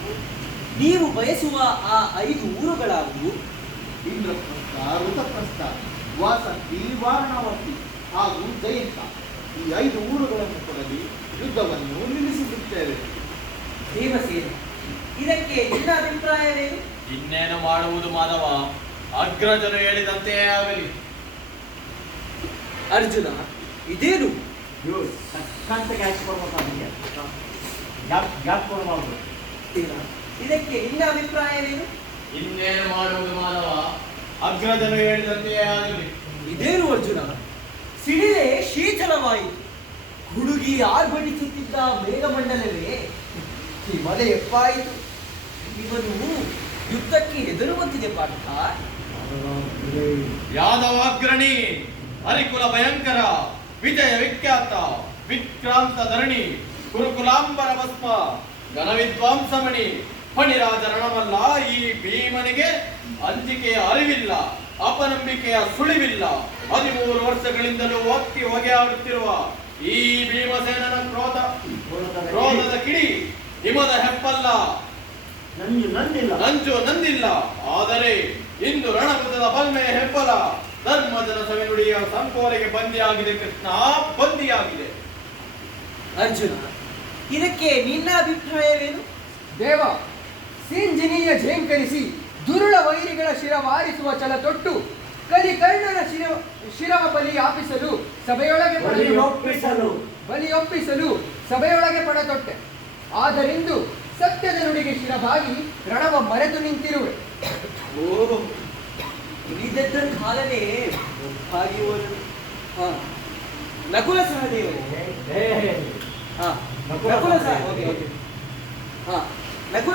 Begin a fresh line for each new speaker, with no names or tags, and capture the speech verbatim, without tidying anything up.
ನೀವು ಬಯಸುವ ಆ ಐದು ಊರುಗಳಾವುವು?
ಇಂದ್ರಪ್ರಸ್ಥ, ಋತಪ್ರಸ್ಥ, ವಾಸಂತಿ, ವಾರಣಾವತಿ ಹಾಗೂ ಜಯಂತ. ಈ ಐದು ಊರುಗಳನ್ನು ಕೊಡಲಿ, ಯುದ್ಧವನ್ನು ನಿಲ್ಲಿಸಿಬಿಡುತ್ತೇವೆ.
ದೇವಸೇನ, ಇದಕ್ಕೆ ನಿನ್ನ ಅಭಿಪ್ರಾಯವೇನು?
ಇನ್ನೇನು ಮಾಡುವುದು ಮಾಧವ, ಅಗ್ರಜರು ಹೇಳಿದಂತೆಯೇ ಆಗಲಿ.
ಅರ್ಜುನ, ಇದೇನು? ಸೇನ, ಇದಕ್ಕೆ ನಿನ್ನ ಅಭಿಪ್ರಾಯವೇನು?
ಇನ್ನೇನು ಮಾಡುವುದು ಮಾಧವ, ಅಗ್ರಜರು ಹೇಳಿದಂತೆಯೇ ಆಗಲಿ.
ಇದೇನು ಅರ್ಜುನ? ಸಿಡಿಲೆ ಶೀತಲವಾಯಿತು, ಹುಡುಗಿ ಆರ್ಭಟಿಸುತ್ತಿದ್ದ ಮೇಘಮಂಡಲವೇ ಹಿಮದ ಎಪ್ಪಾಯಿತು. ಇವನು ಯುದ್ಧಕ್ಕೆ ಹೆದರುವಂತಿದೆ ಪಾರ್ಥ.
ಯಾದವಾಗ್ರಣಿ, ಹರಿಕುಲ ಭಯಂಕರ, ವಿಜಯ ವಿಖ್ಯಾತ, ವಿಕ್ರಾಂತ ಧರಣಿ, ಕುರುಕುಲಾಂಬರ ಭಸ್ಮ, ಘನವಿದ್ವಾಂಸಮಣಿ, ಫಣಿರಾಜ ರಣಮಲ್ಲ. ಈ ಭೀಮನಿಗೆ ಅಂಜಿಕೆಯ ಅರಿವಿಲ್ಲ, ಅಪನಂಬಿಕೆಯ ಸುಳಿವಿಲ್ಲ. ಹದಿಮೂರು ವರ್ಷಗಳಿಂದಲೂ ಒತ್ತಿ ಹೊಗೆಯಾಡುತ್ತಿರುವ ಈ ಭೀಮಸೇನನ ಕ್ರೋಧ ಕ್ರೋಧದ ಕಿಡಿ ಹಿಮದ ಹೆಪ್ಪಲ್ಲ, ನಂಜು ನಂದಿಲ್ಲ. ಆದರೆ ಇಂದು ರಣಪುಟದ ಬಲ್ಮೆಯ ಹೆಬ್ಬಲ, ಧರ್ಮಜನ ಸವಿನುಡಿಯ ಸಂಕೋಲೆಗೆ ಬಂದಿಯಾಗಿದೆ. ಕೃಷ್ಣ ಬಂದಿಯಾಗಿದೆ.
ಅರ್ಜುನ, ಇದಕ್ಕೆ ನಿನ್ನ ಅಭಿಪ್ರಾಯವೇನು?
ದೇವ, ಸಿಂಜಿನಿಯ ಝೇಂಕರಿಸಿ ದುರುಳ ವೈರಿಗಳ ಶಿರವಾರಿಸುವ ಛಲ ತೊಟ್ಟು ಕಲಿಕರ್ಣನ ಶಿರ ಶಿರವ ಬಲಿ ಆಪಿಸಲು ಸಭೆಯೊಳಗೆ
ಒಪ್ಪಿಸಲು
ಬಲಿಯೊಪ್ಪಿಸಲು ಸಭೆಯೊಳಗೆ ಪಡತೊಟ್ಟೆ. ಆದರಿಂದು ಸತ್ಯದ ನುಡಿಗೆ ಶಿರವಾಗಿ ರಣವ ಮರೆತು ನಿಂತಿರುವೆ.
ಓ, ಉಳಿದದ್ದ ಕಾಲವೇ ಒಪ್ಪಾಗಿ ಹೋದನು. ಹಾ, ನಕುಲ ಸಹದೇವರೇ. ಹಾ, ನಕುಲ ಸಹ ಓಕೆ ಓಕೆ. ಹಾ, ನಕುಲ